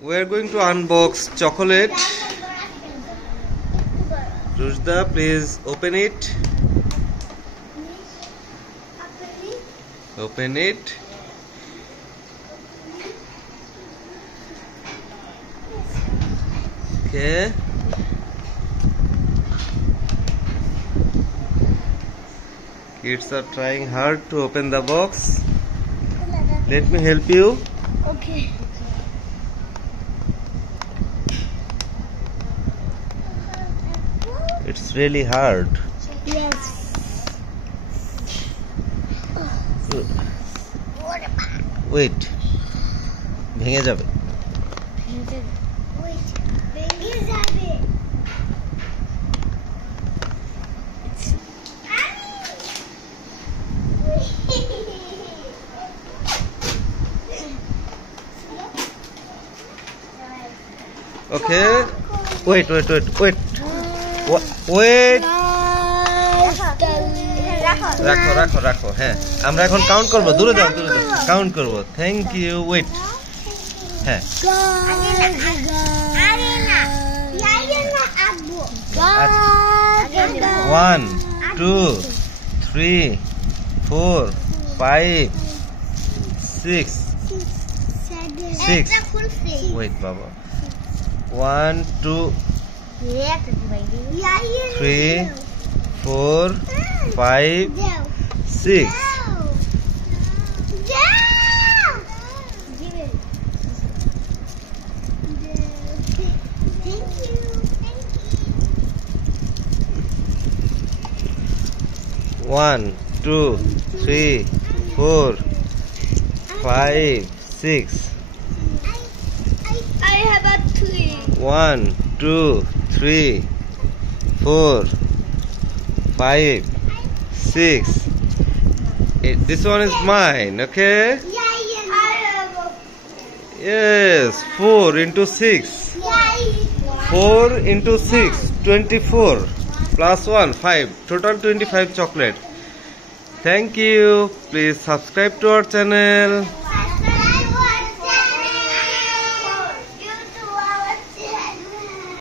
We are going to unbox chocolate. Rushda, please open it. Open it. Okay. Kids are trying hard to open the box. Let me help you. Okay. It's really hard. Yes. Wait. ভেঙে যাবে। Wait. ভেঙে যাবে। Okay. Wait. রাখো হ্যাঁ আমরা এখন count করব দূরে যাও কাউন্ট করব থ্যাংক ইউ ওয়েট হ্যাঁ 1 2 3 4 5 6 wait baba 1 2 3 4 5 6 1 2 3 4 5 6 I have a 3. 1 2 3 4 5 6 this one is mine, okay? I have a Yes, 4 into 6 4 into 6 24 plus 1 5 total 25 chocolate. Thank you. Please subscribe to our channel.